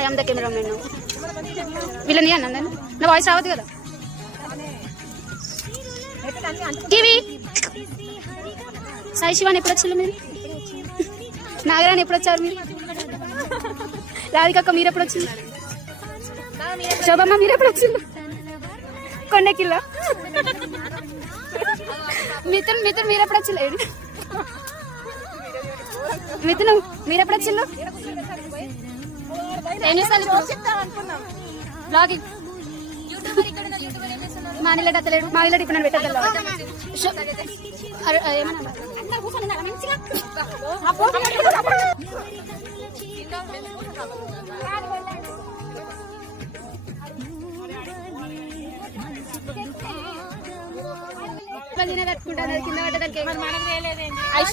I am the cameraman. వీళ్ళని అన్న నా వాయిస్ రావద్దు కదా. టీవీ సాయి శివాని ఎప్పుడు వచ్చారు మీరు? నాగరాని ఎప్పుడు వచ్చారు మీరు? రాధికక్క మీరు ఎప్పుడు వచ్చింది? శోభమ్మ మీరు ఎప్పుడు వచ్చింది? కొండకిల్లా మిథున్ మీరు ఎప్పుడు వచ్చింది? మిథున్ మీరు ఎప్పుడు వచ్చిండు? ఏం చేస్తాను బ్లాగింగ్? మానిలట అత్తలేడు. మానిలట ఇప్పుడు నన్ను పెట్టద్దు. ఏమన్నా కట్టుకుంటారు కింద పడ్డదానికి